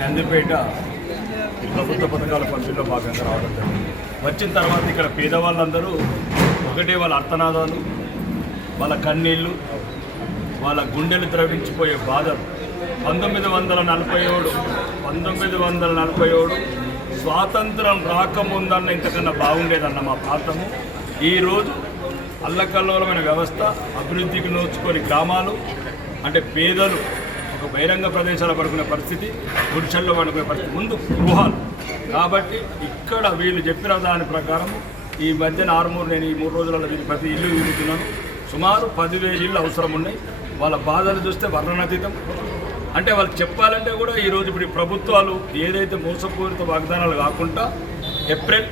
నందిపేట ఈ ప్రభుత్వ పథకాల పంపిణీలో భాగంగా రావడం జరిగింది. వచ్చిన తర్వాత ఇక్కడ పేదవాళ్ళందరూ ఒకటే వాళ్ళ అర్థనాదాలు వాళ్ళ కన్నీళ్ళు వాళ్ళ గుండెలు ద్రవించిపోయే బాధలు పంతొమ్మిది వందల నలభై ఏడు పంతొమ్మిది వందల నలభై ఏడు స్వాతంత్రం రాకముందన్న ఇంతకన్నా బాగుండేదన్న మా ప్రాంతము ఈరోజు అల్లకల్లోలమైన వ్యవస్థ అభివృద్ధికి నోచుకొని గ్రామాలు అంటే పేదలు ఒక బహిరంగ ప్రదేశాలు పడుకునే పరిస్థితి గుడిసెల్లో పడుకునే పరిస్థితి ముందు గృహాలు కాబట్టి ఇక్కడ వీళ్ళు చెప్పిన దాని ప్రకారం ఈ మధ్యన ఆరుమూరు నేను ఈ మూడు రోజులలో వీళ్ళు ప్రతి ఇల్లు తిరుగుతున్నాను. సుమారు పదివేలు ఇళ్ళు అవసరం ఉన్నాయి. వాళ్ళ బాధలు చూస్తే వర్ణనాతీతం. అంటే వాళ్ళకి చెప్పాలంటే కూడా ఈరోజు ఇప్పుడు ప్రభుత్వాలు ఏదైతే మోసపూరిత వాగ్దానాలు కాకుండా ఏప్రిల్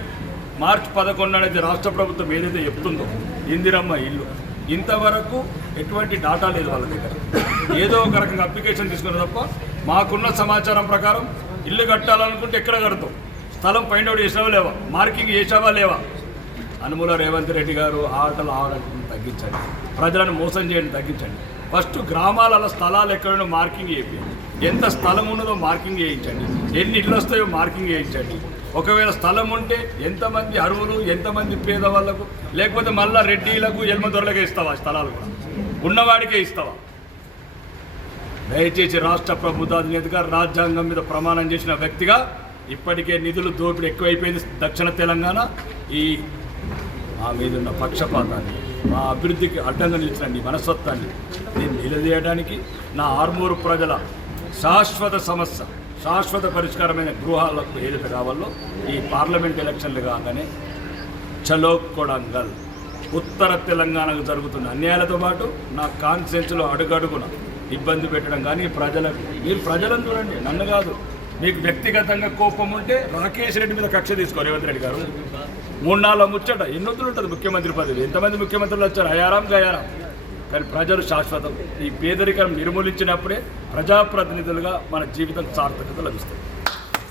మార్చ్ పదకొండు అనేది రాష్ట్ర ప్రభుత్వం ఏదైతే చెప్తుందో ఇందిరమ్మ ఇల్లు. ఇంతవరకు ఎటువంటి డాటా లేదు వాళ్ళ దగ్గర. ఏదో ఒక రకంగా అప్లికేషన్ తీసుకున్న తప్ప మాకున్న సమాచారం ప్రకారం ఇల్లు కట్టాలనుకుంటే ఎక్కడ కడతాం? స్థలం ఫైండ్ అవుట్ చేసావా లేవా? మార్కింగ్ చేసావా లేవా? అనుమూల రేవంత్ రెడ్డి గారు ఆటలు ఆడటం తగ్గించండి. ప్రజలను మోసం చేయడం తగ్గించండి. ఫస్ట్ గ్రామాలలో స్థలాలు ఎక్కడో మార్కింగ్ చేయండి. ఎంత స్థలం ఉన్నదో మార్కింగ్ చేయించండి. ఎన్ని ఇళ్ళు వస్తాయో మార్కింగ్ చేయించండి. ఒకవేళ స్థలం ఉంటే ఎంతమంది అరువులు ఎంతమంది పేదవాళ్ళకు లేకపోతే మళ్ళా రెడ్డిలకు ఎల్మదొరలకే ఇస్తావా స్థలాలు కూడా? ఉన్నవాడికే ఇస్తావా? దయచేసి రాష్ట్ర ప్రభుత్వాధినేతగా రాజ్యాంగం మీద ప్రమాణం చేసిన వ్యక్తిగా ఇప్పటికే నిధులు దోపిడీ ఎక్కువైపోయింది దక్షిణ తెలంగాణ. ఈ మా మీద ఉన్న పక్షపాతాన్ని మా అభివృద్ధికి అడ్డంగా నిలిచిన నీ మనస్తత్వాన్ని నేను నిలదీయడానికి నా ఆర్మూరు ప్రజల శాశ్వత సమస్య శాశ్వత పరిష్కారమైన గృహాలకు ఏదైతే కావాలో ఈ పార్లమెంట్ ఎలక్షన్లు కాగానే చలో కొడంగల్ ఉత్తర తెలంగాణకు జరుగుతున్న అన్యాయాలతో పాటు నా కాన్స్టిట్యూన్సీలో అడుగడుగున ఇబ్బంది పెట్టడం కానీ ప్రజలకు మీరు ప్రజలను చూడండి నన్ను కాదు మీకు వ్యక్తిగతంగా కోపం ఉంటే రాకేష్ రెడ్డి మీద కక్ష తీసుకో రేవంత్ రెడ్డి గారు. మూడు నాలుగు ముచ్చట ఎన్నొత్తులు ఉంటుంది ముఖ్యమంత్రి పదవి ఎంతమంది ముఖ్యమంత్రులు వచ్చారు? అయారాం గయారాం కానీ ప్రజలు శాశ్వతం. ఈ పేదరికం నిర్మూలించినప్పుడే ప్రజాప్రతినిధులుగా మన జీవితం సార్థకత లభిస్తుంది.